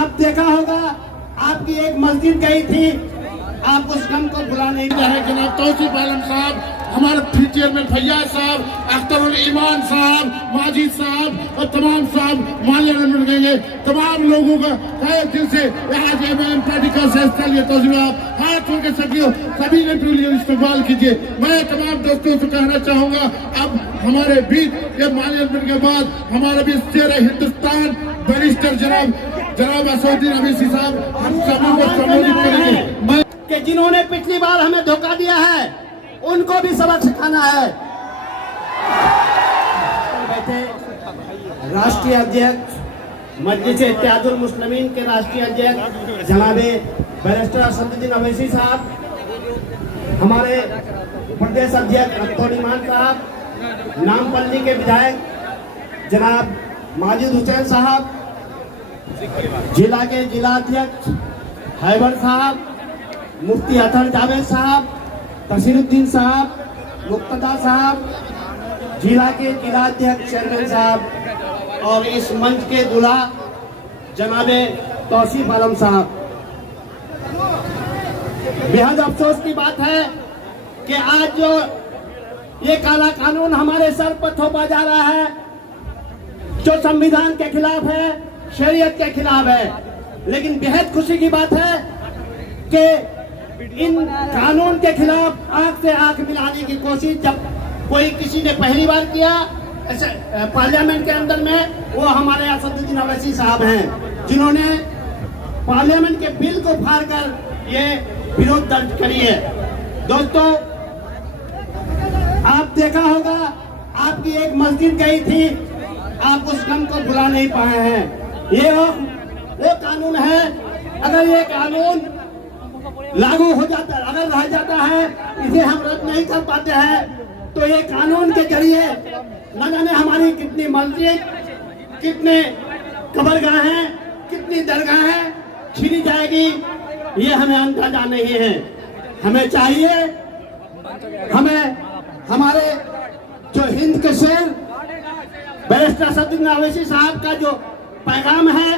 आप देखा होगा, आपकी एक मस्जिद गई थी, आप उस गम को भुला नहीं है। जनाब तौसीफ आलम साहब, हमारे चेयरमैन फैयाज साहब, अख्तर ईमान साहब, माजिद साहब और तमाम साहब माल्यार्पण करेंगे। तमाम लोगों का तहे दिल से आज एमएम पार्टी का सदस्य ये तौसीफ आप हाथ छोड़ के सभी ने इस्तेमाल कीजिए। मैं तमाम दोस्तों से कहना चाहूंगा, अब हमारे बीच ये माल्यार्पण के बाद हमारे बीच शेर हिंदुस्तान बैरिस्टर जनाब असदुद्दीन अवैसी साहब हम सभी को संबोधित करेंगे। कि जिन्होंने पिछली बार हमें धोखा दिया है उनको भी सबक सिखाना है। बैठे राष्ट्रीय अध्यक्ष मजलिस इत्तेहादुल मुस्लिमीन के राष्ट्रीय अध्यक्ष जनाबे बैरिस्टर असदुद्दीन अवैसी साहब, हमारे प्रदेश अध्यक्ष अख्तर ईमान साहब, नामपल्ली के विधायक जनाब माजिद हुसैन साहब, जिला के जिला अध्यक्ष हैबर साहब, मुफ्ती अतर जावेद साहब, तसीरुद्दीन साहब, मुक्तदा साहब, जिला के जिला अध्यक्ष चेयरमैन साहब और इस मंच के दूल्हा जनाबे तौसीफ आलम साहब। बेहद अफसोस की बात है कि आज जो ये काला कानून हमारे सर पर थोपा जा रहा है, जो संविधान के खिलाफ है, शरीयत के खिलाफ है, लेकिन बेहद खुशी की बात है कि इन कानून के खिलाफ आंख से आंख मिलाने की कोशिश जब कोई किसी ने पहली बार किया ऐसे पार्लियामेंट के अंदर में, वो हमारे असदुद्दीन अवैसी साहब हैं, जिन्होंने पार्लियामेंट के बिल को फाड़ कर ये विरोध दर्ज करी है। दोस्तों, आप देखा होगा, आपकी एक मस्जिद गई थी, आप उस गम को भुला नहीं पाए हैं। ये वो कानून है, अगर ये कानून लागू हो जाता, अगर रह जाता है, इसे हम रद्द नहीं कर पाते हैं, तो ये कानून के जरिए न जाने हमारी कितनी मस्जिद, कितने कब्रगाहें, कितनी दरगाहें छीनी जाएगी, ये हमें अंदाजा नहीं है। हमें चाहिए, हमें हमारे जो हिंद के शेर बैरिस्टर असदुद्दीन अवैसी साहब का जो पैगाम है,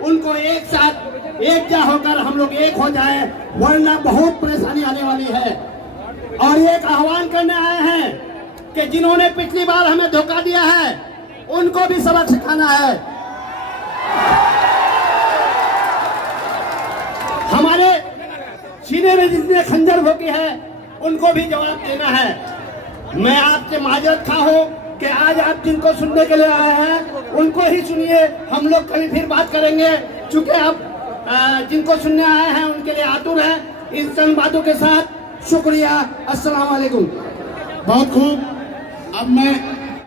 उनको एक साथ एकजा होकर हम लोग एक हो जाए, वरना बहुत परेशानी आने वाली है। और एक आह्वान करने आए हैं कि जिन्होंने पिछली बार हमें धोखा दिया है उनको भी सबक सिखाना है। हमारे सीने में जितने खंजर भोंकी है उनको भी जवाब देना है। मैं आपसे माजरत खा हूं कि आज आप जिनको सुनने के लिए आए हैं उनको ही सुनिए, हम लोग कभी फिर बात करेंगे। चूंकि आप जिनको सुनने आए हैं उनके लिए आतुर है। इन चंद बातों के साथ शुक्रिया, अस्सलाम वालेकुम। बहुत खूब। अब मैं